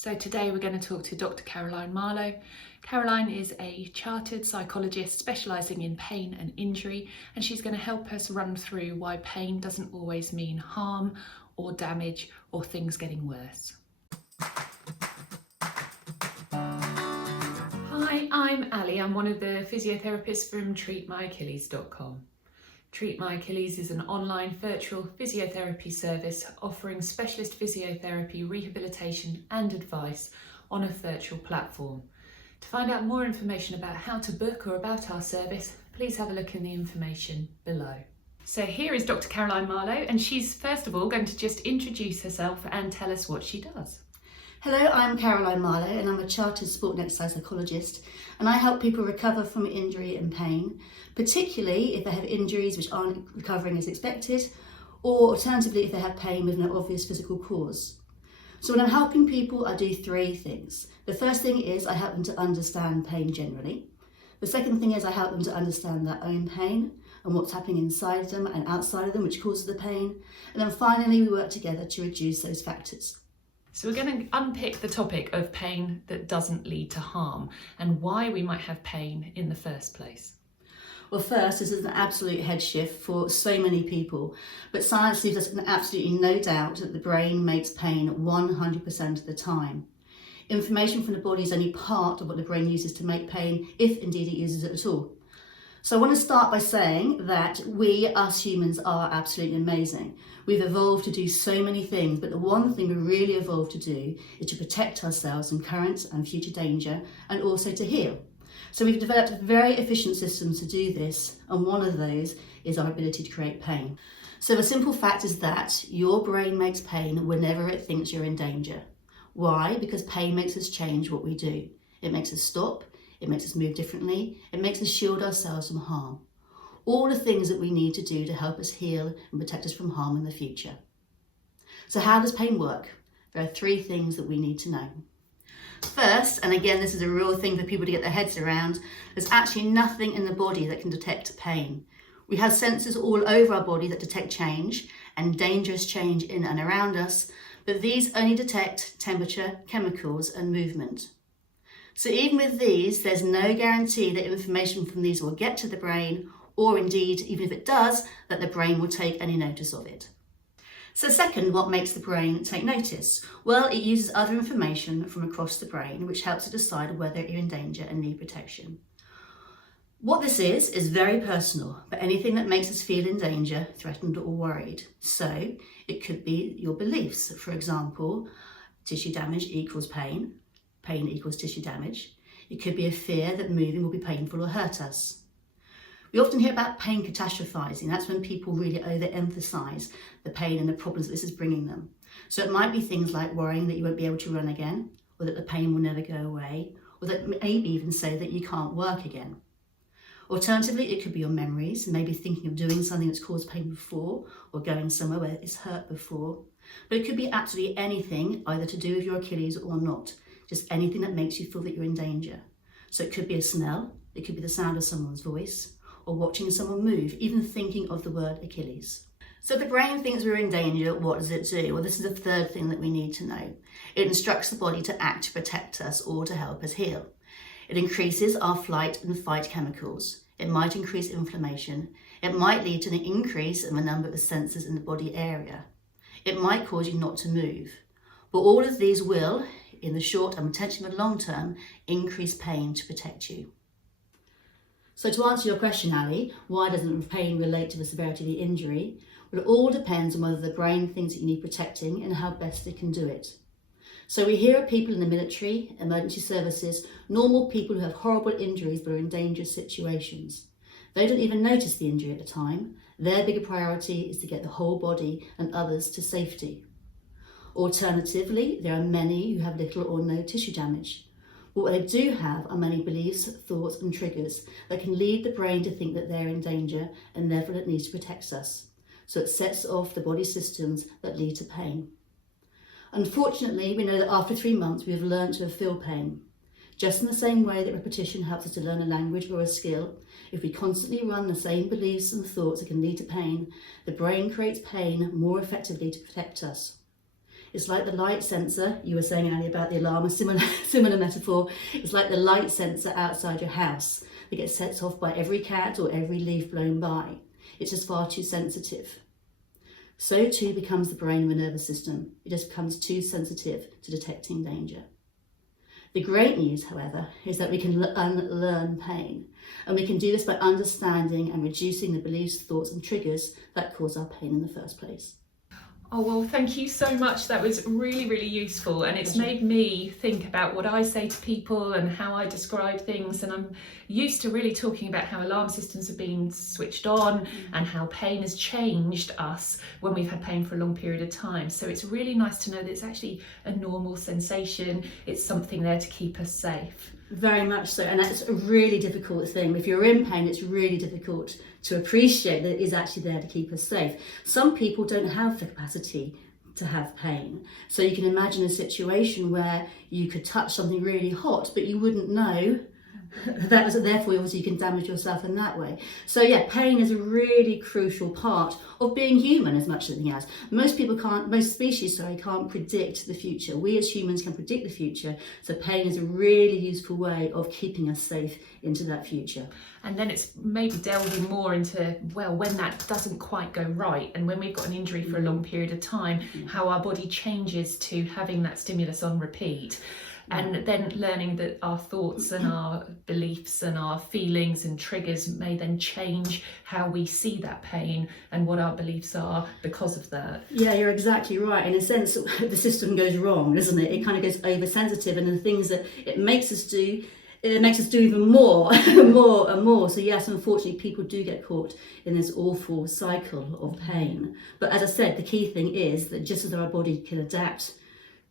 So today we're going to talk to Dr. Caroline Marlow. Caroline is a chartered psychologist specialising in pain and injury, and she's going to help us run through why pain doesn't always mean harm or damage or things getting worse. Hi, I'm Ali. I'm one of the physiotherapists from treatmyachilles.com. Treat My Achilles is an online virtual physiotherapy service offering specialist physiotherapy, rehabilitation and advice on a virtual platform. To find out more information about how to book or about our service, please have a look in the information below. So here is Dr. Caroline Marlow, and she's first of all going to just introduce herself and tell us what she does. Hello, I'm Caroline Marlow and I'm a chartered sport and exercise psychologist, and I help people recover from injury and pain, particularly if they have injuries which aren't recovering as expected, or alternatively if they have pain with no obvious physical cause. So when I'm helping people, I do three things. The first thing is I help them to understand pain generally. The second thing is I help them to understand their own pain and what's happening inside them and outside of them which causes the pain. And then finally we work together to reduce those factors. So we're going to unpick the topic of pain that doesn't lead to harm and why we might have pain in the first place. Well, first, this is an absolute head shift for so many people, but science leaves us absolutely no doubt that the brain makes pain 100% of the time. Information from the body is only part of what the brain uses to make pain, if indeed it uses it at all. So I want to start by saying that we, us humans, are absolutely amazing. We've evolved to do so many things, but the one thing we really evolved to do is to protect ourselves from current and future danger, and also to heal. So we've developed very efficient systems to do this, and one of those is our ability to create pain. So the simple fact is that your brain makes pain whenever it thinks you're in danger. Why? Because pain makes us change what we do. It makes us stop. It makes us move differently. It makes us shield ourselves from harm. All the things that we need to do to help us heal and protect us from harm in the future. So how does pain work? There are three things that we need to know. First, and again this is a real thing for people to get their heads around, there's actually nothing in the body that can detect pain. We have sensors all over our body that detect change and dangerous change in and around us, but these only detect temperature, chemicals and movement. So even with these, there's no guarantee that information from these will get to the brain, or indeed, even if it does, that the brain will take any notice of it. So second, what makes the brain take notice? Well, it uses other information from across the brain, which helps it decide whether you're in danger and need protection. What this is very personal, but anything that makes us feel in danger, threatened or worried. So it could be your beliefs. For example, tissue damage equals pain. Pain equals tissue damage. It could be a fear that moving will be painful or hurt us. We often hear about pain catastrophizing. That's when people really overemphasize the pain and the problems that this is bringing them. So it might be things like worrying that you won't be able to run again, or that the pain will never go away, or that maybe even say that you can't work again. Alternatively, it could be your memories, maybe thinking of doing something that's caused pain before, or going somewhere where it's hurt before. But it could be absolutely anything, either to do with your Achilles or not. Just anything that makes you feel that you're in danger. So it could be a smell, it could be the sound of someone's voice, or watching someone move, even thinking of the word Achilles. So if the brain thinks we're in danger, what does it do? Well, this is the third thing that we need to know. It instructs the body to act to protect us or to help us heal. It increases our flight and fight chemicals. It might increase inflammation. It might lead to an increase in the number of sensors in the body area. It might cause you not to move. But all of these will, in the short and potentially the long term, increase pain to protect you. So to answer your question, Ali, why doesn't pain relate to the severity of the injury? Well, it all depends on whether the brain thinks that you need protecting and how best it can do it. So we hear of people in the military, emergency services, normal people who have horrible injuries but are in dangerous situations. They don't even notice the injury at the time. Their bigger priority is to get the whole body and others to safety. Alternatively, there are many who have little or no tissue damage. But what they do have are many beliefs, thoughts and triggers that can lead the brain to think that they're in danger and therefore it needs to protect us. So it sets off the body systems that lead to pain. Unfortunately, we know that after 3 months we have learned to feel pain. Just in the same way that repetition helps us to learn a language or a skill, if we constantly run the same beliefs and thoughts that can lead to pain, the brain creates pain more effectively to protect us. It's like the light sensor, you were saying earlier about the alarm, a similar metaphor. It's like the light sensor outside your house that gets set off by every cat or every leaf blown by. It's just far too sensitive. So too becomes the brain and the nervous system. It just becomes too sensitive to detecting danger. The great news, however, is that we can unlearn pain. And we can do this by understanding and reducing the beliefs, thoughts and triggers that cause our pain in the first place. Oh, well, thank you so much. That was really, really useful. And it's made me think about what I say to people and how I describe things. And I'm used to really talking about how alarm systems have been switched on and how pain has changed us when we've had pain for a long period of time. So it's really nice to know that it's actually a normal sensation. It's something there to keep us safe. Very much so, and that's a really difficult thing. If you're in pain, it's really difficult to appreciate that it is actually there to keep us safe. Some people don't have the capacity to have pain. So you can imagine a situation where you could touch something really hot, but you wouldn't know that was therefore obviously you can damage yourself in that way. So yeah, pain is a really crucial part of being human as much as anything else. Most species can't predict the future. We as humans can predict the future, so pain is a really useful way of keeping us safe into that future. And then it's maybe delving more into, well, when that doesn't quite go right and when we've got an injury for a long period of time, how our body changes to having that stimulus on repeat. And then learning that our thoughts and our beliefs and our feelings and triggers may then change how we see that pain and what our beliefs are because of that. Yeah, you're exactly right. In a sense, the system goes wrong, doesn't it? It kind of goes oversensitive, and the things that it makes us do even more and more and more. So yes, unfortunately, people do get caught in this awful cycle of pain. But as I said, the key thing is that just as our body can adapt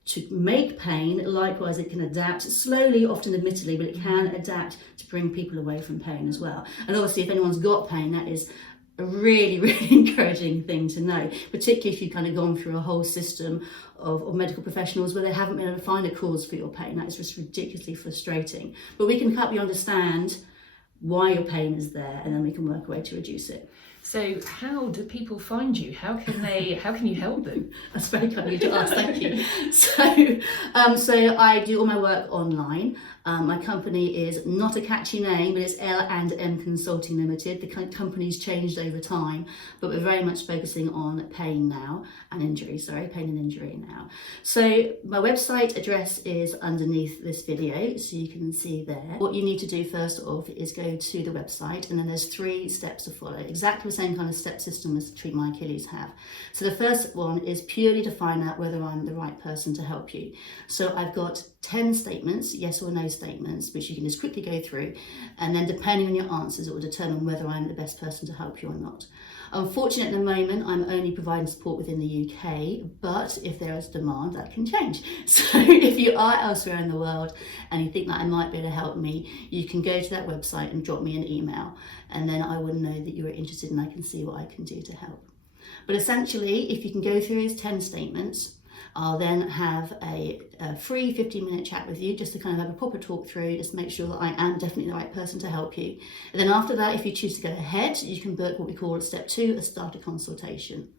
to make pain, likewise it can adapt slowly, often admittedly, but it can adapt to bring people away from pain as well. And obviously if anyone's got pain, that is a really, really encouraging thing to know, particularly if you've kind of gone through a whole system of medical professionals where they haven't been able to find a cause for your pain. That is just ridiculously frustrating. But we can help you understand why your pain is there, and then we can work a way to reduce it. So how do people find you? How can you help them? That's very kind of you to ask, thank you. So I do all my work online. My company is not a catchy name, but it's L&M Consulting Limited. The company's changed over time, but we're very much focusing on pain and injury now. So my website address is underneath this video, so you can see there. What you need to do first off is go to the website, and then there's 3 steps to follow, exactly the same kind of step system as Treat My Achilles have. So the first one is purely to find out whether I'm the right person to help you. So I've got 10 statements, yes or no statements, which you can just quickly go through, and then depending on your answers, it will determine whether I'm the best person to help you or not. Unfortunately, at the moment, I'm only providing support within the UK, but if there is demand, that can change. So if you are elsewhere in the world and you think that I might be able to help me, you can go to that website and drop me an email, and then I will know that you are interested and I can see what I can do to help. But essentially, if you can go through those 10 statements, I'll then have a free 15-minute chat with you just to kind of have a proper talk through, just to make sure that I am definitely the right person to help you. And then after that, if you choose to go ahead, you can book what we call step 2, a starter consultation.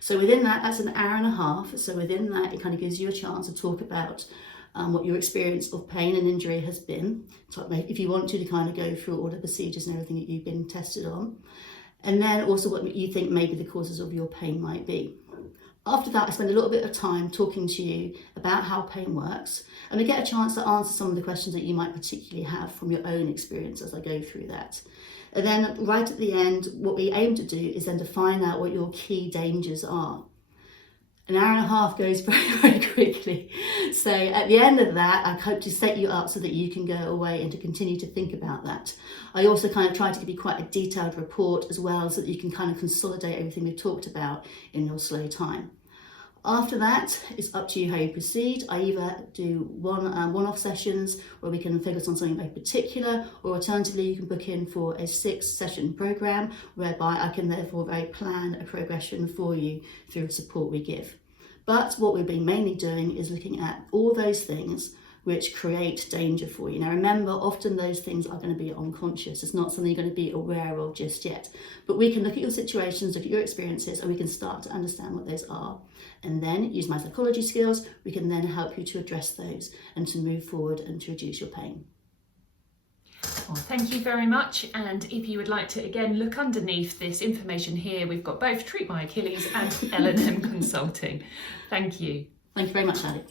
So within that's an hour and a half. So within that, it kind of gives you a chance to talk about what your experience of pain and injury has been. So if you want to kind of go through all the procedures and everything that you've been tested on. And then also what you think maybe the causes of your pain might be. After that, I spend a little bit of time talking to you about how pain works, and we get a chance to answer some of the questions that you might particularly have from your own experience as I go through that. And then right at the end, what we aim to do is then to find out what your key dangers are. An hour and a half goes very, very quickly. So at the end of that, I hope to set you up so that you can go away and to continue to think about that. I also kind of try to give you quite a detailed report as well, so that you can kind of consolidate everything we've talked about in your slow time. After that, it's up to you how you proceed. I either do one-off sessions where we can focus on something very particular, or alternatively you can book in for a 6-session program whereby I can therefore plan a progression for you through the support we give. But what we've been mainly doing is looking at all those things, which create danger for you. Now remember, often those things are going to be unconscious. It's not something you're going to be aware of just yet. But we can look at your situations, look at your experiences, and we can start to understand what those are. And then, use my psychology skills, we can then help you to address those and to move forward and to reduce your pain. Well, thank you very much. And if you would like to, again, look underneath this information here, we've got both Treat My Achilles and L&M Consulting. Thank you. Thank you very much, Ali.